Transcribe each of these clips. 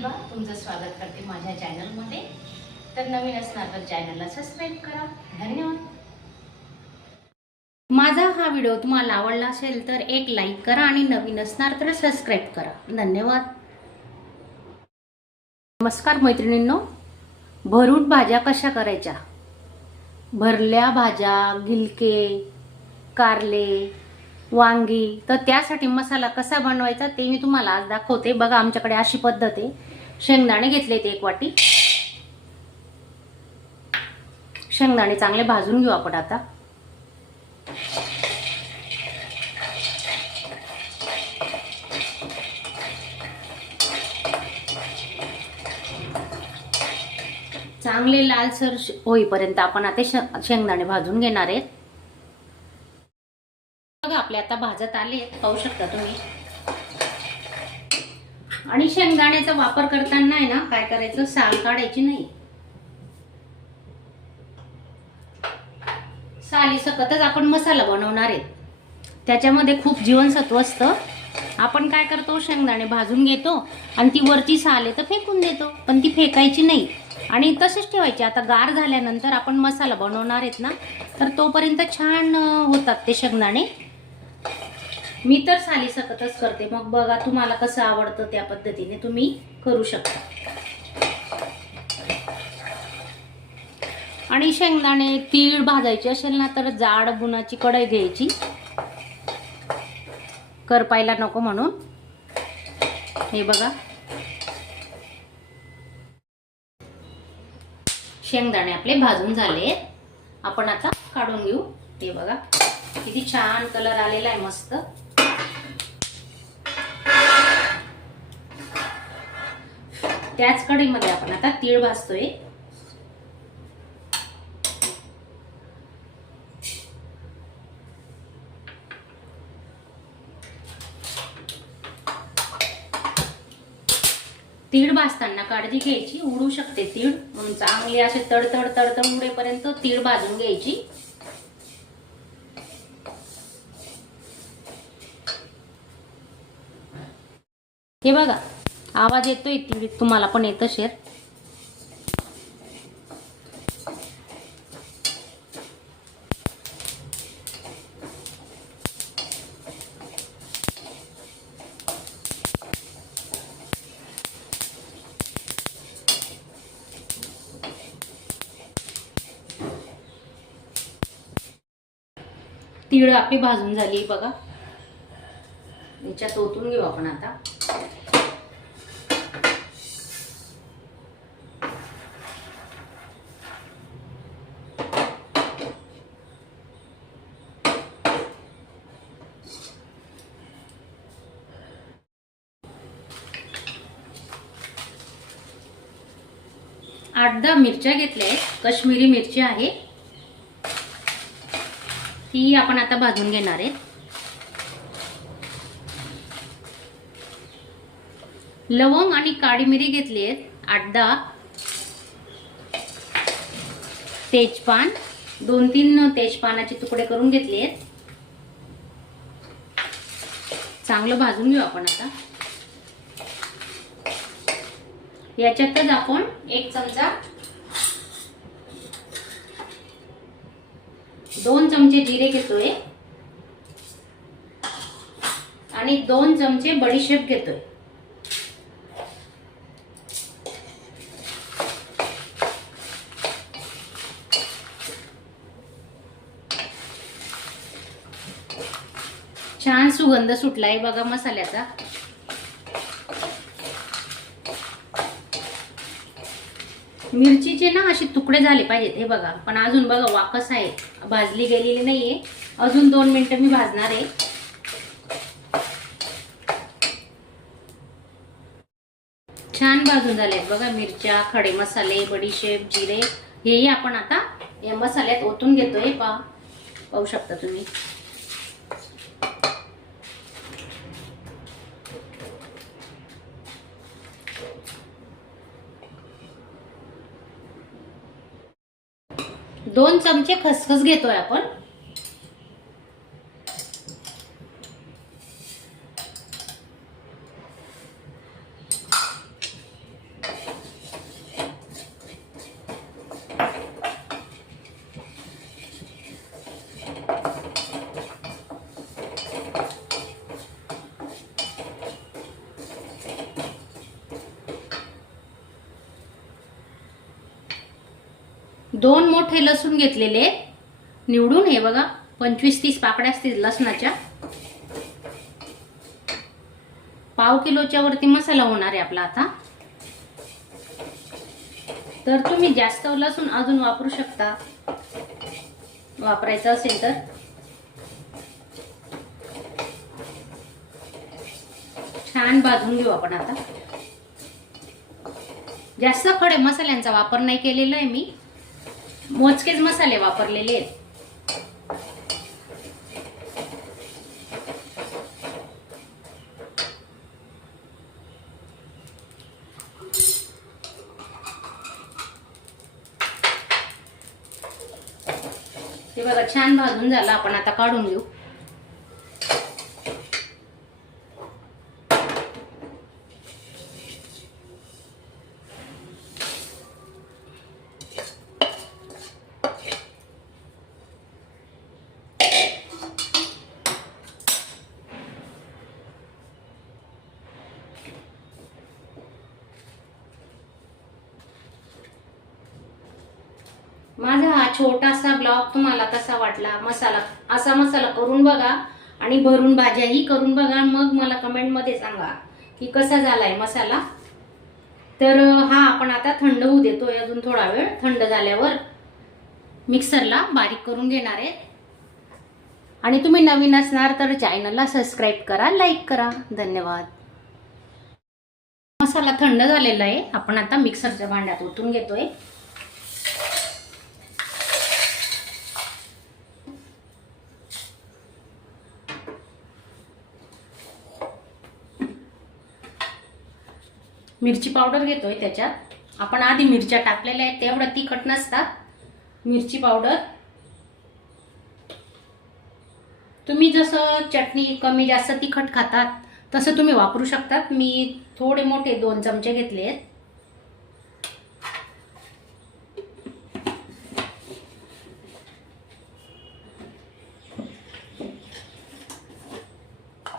प्रतिभा तुमचं स्वागत करते माझ्या चॅनलमध्ये. तर नवीन असणार तर चॅनलला सबस्क्राईब करा. धन्यवाद. माझा हा व्हिडिओ तुम्हाला आवडला असेल तर एक लाईक करा आणि नवीन असणार तर सबस्क्राईब करा. धन्यवाद. नमस्कार मैत्रिणींनो. भरून भाज्या कशा करायच्या? भरल्या भाज्या गिलके कारले वांगी तर त्यासाठी मसाला कसा बनवायचा ते मी तुम्हाला आज दाखवते. बघा आमच्याकडे अशी पद्धत आहे. शेंगदाणे घेतले ते एक वाटी. शेंगदाणे चांगले भाजून घेऊ आपण आता. चांगले लालसर श- होईपर्यंत आपण आता शेंगदाणे भाजून घेणार आहेत. बघा आपले आता भाजत आले पाहू शकता तुम्ही. आणि शेंगदाण्याचा वापर करताना आहे ना काय करायचं? साल काढायची नाही. साली सकतच आपण मसाला बनवणार आहे. त्याच्यामध्ये खूप जीवनसत्व असतं. आपण काय करतो? शेंगदाणे भाजून घेतो आणि ती वरची साल आहे तर फेकून देतो. पण ती फेकायची नाही. आणि तसेच ठेवायची. आता गार झाल्यानंतर आपण मसाला बनवणार आहेत ना तर तोपर्यंत छान होतात ते शेंगदाणे. मी तर साली सकतच करते. मग बघा तुम्हाला कसं आवडतं त्या पद्धतीने तुम्ही करू शकता. आणि शेंगदाणे तीळ भाजायचे असेल ना तर जाड बुनाची कढई घ्यायची. करपायला नको म्हणून. हे बघा. शेंगदाणे आपले भाजून झाले. आपण आता काढून घेऊ. ते बघा. किती छान कलर आलेला आहे मस्त. त्याच कढईमध्ये आपण आता तीळ भाजतोय. तीळ भाजताना काळजी घ्यायची उडू शकते तीळ. म्हणून चांगली असे तडतड तडतड उडेपर्यंत तीळ भाजून घ्यायची. हे बघा आवाज येतोय? तीळ तुम्हाला पण येतं शेर तीळ आपली भाजून झाली बघा. याच्यात ओतून घेऊ आपण आता. आठ दहा मिरच्या घेतल्या आहेत. कश्मीरी मिरची आहे. ती आपण आता भाजून घेणार आहेत. लवंग आणि काळी मिरी घेतली आहेत. आठ दहा. तेजपान. दोन तीन तेजपानाचे तुकडे करून घेतले आहेत. चांगलं भाजून घेऊ आपण आता. याच्यातच आपण एक चमचा दोन चमचे जिरे घेतोय. आणि दोन चमचे बडीशेप घेतोय. छान सुगंध सुटलाय बघा मसाल्याचा. मिरचीचे ना असे तुकडे झाले पाहिजेत हे बघा. पण अजून बघा वाकस आहे. भाजली गेलेली नाहीये. अजून दोन मिनिटं मी भाजणार आहे. छान भाजून झालेत बघा मिरच्या खडे मसाले बडीशेप जिरे. हेही आपण आता या मसाल्यात ओतून घेतोय. पा पाहू शकता तुम्ही. दोन चमचे खसखस घेतोय आपण. दोन मोठे लसूण घेतलेले निवडून हे बघा पंचवीस तीस पाकड्या असतील लसणाच्या. पाव किलोच्या वरती मसाला होणार आहे आपला आता. तर तुम्ही जास्त लसूण अजून वापरू शकता. वापरायचं असेल तर. छान भाजून घेऊ आपण आता. जास्त खडे मसाल्यांचा वापर नाही केलेला आहे मी. मोजकेच मसाले वापरलेले आहेत. हे बघा छान भाजून झालं. आपण आता काढून घेऊ. माझा हा छोटासा ब्लॉग तुम्हाला कसा वाटला मसाला असा मसाला करून बघा आणि भरून भाज्याही करून बघा मग मला कमेंटमध्ये सांगा की कसा झालाय मसाला. तर हा आपण आता थंड होऊ देतोय अजून थोडा वेळ. थंड झाल्यावर मिक्सरला बारीक करून घेणार आहे. आणि तुम्ही नवीन असणार तर चॅनलला सबस्क्राईब करा लाईक करा. धन्यवाद. मसाला थंड झालेला आहे. आपण आता मिक्सरच्या भांड्यात ओतून घेतोय. मिरची पावडर घेतोय त्याच्यात. आपण आधी मिरच्या टाकलेल्या आहेत तेवढ्या तिखट नसतात. मिरची पावडर. तुम्ही जसं चटणी कमी जास्त तिखट खातात तसं तुम्ही वापरू शकतात. मी थोडे मोठे दोन चमचे घेतले आहेत.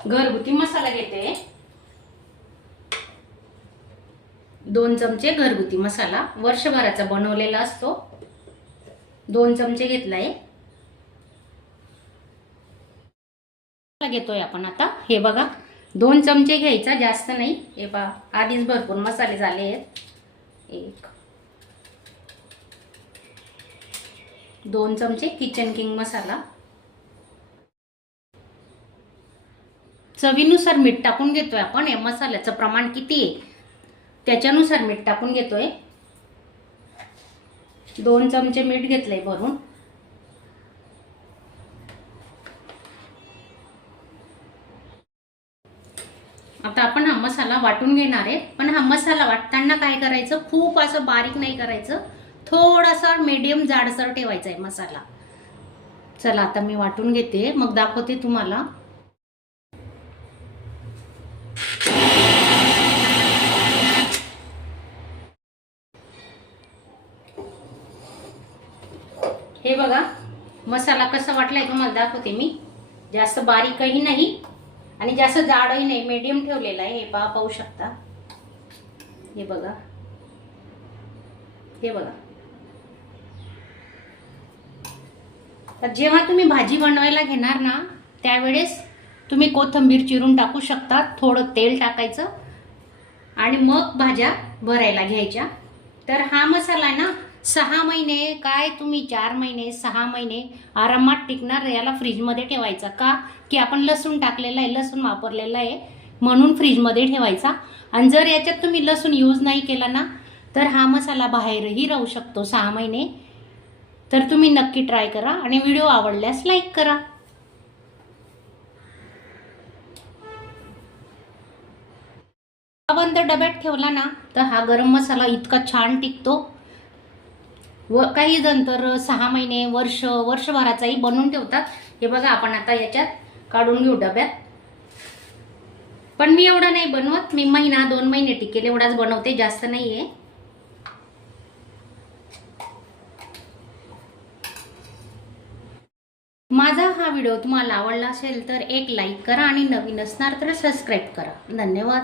घरगुती मसाला घेते. दोन चमचे घरगुती मसाला वर्षभराचा बनवलेला असतो. दोन चमचे घेतलाय. घेतोय आपण आता. हे बघा दोन चमचे घ्यायचा जास्त नाही. हे बा आधीच भरपूर मसाले झाले आहेत. एक. दोन चमचे किचन किंग मसाला. चवीनुसार मीठ टाकून घेतोय आपण. या मसाल्याचं प्रमाण किती आहे? त्याच्यानुसार मीठ टाकून घेतोय. दोन चमचे मीठ घेतलंय भरून. आता आपण हा मसाला वाटून घेणार आहे. पण हा मसाला वाटताना काय करायचं? खूप असं बारीक नाही करायचं. थोडासा मीडियम जाडसर ठेवायचा आहे मसाला. चला आता मी वाटून घेते. मग दाखवते तुम्हाला. हे बघा मसाला कसा वाटलाय तुम्हाला दाखवते मी. जास्त बारीकही नाही आणि जास्त जाडही नाही मीडियम ठेवलेला आहे हे पहा पाहू शकता. हे बघा. हे बघा. तर जेव्हा तुम्ही भाजी बनवायला घेणार ना त्यावेळेस तुम्ही कोथिंबीर चिरून टाकू शकता थोडं तेल टाकायचं आणि मग भाज्या भरायला घ्यायच्या. तर हा मसाला आहे ना सहा महिने काय तुम्ही चार महिने सहा महिने आरामात टिकणार याला फ्रीजमध्ये ठेवायचा का? की आपण लसूण टाकलेलं आहे लसूण वापरलेलं आहे म्हणून फ्रीजमध्ये ठेवायचा. आणि जर याच्यात तुम्ही लसूण यूज नाही केला ना तर हा मसाला बाहेरही राहू शकतो सहा महिने. तर तुम्ही नक्की ट्राय करा आणि व्हिडिओ आवडल्यास लाईक करा. बंद डब्यात ठेवला ना तर हा गरम मसाला इतका छान टिकतो. व काही जण तर सहा महिने वर्ष वर्षभराचाही बनवून ठेवतात. हे बघा आपण आता याच्यात काढून घेऊ डब्यात. पण मी एवढा नाही बनवत. मी महिना दोन महिने टिकेल एवढाच बनवते जास्त नाही आहे माझा हा व्हिडिओ तुम्हाला आवडला असेल तर एक लाईक करा आणि नवीन असणार तर सबस्क्राईब करा. धन्यवाद.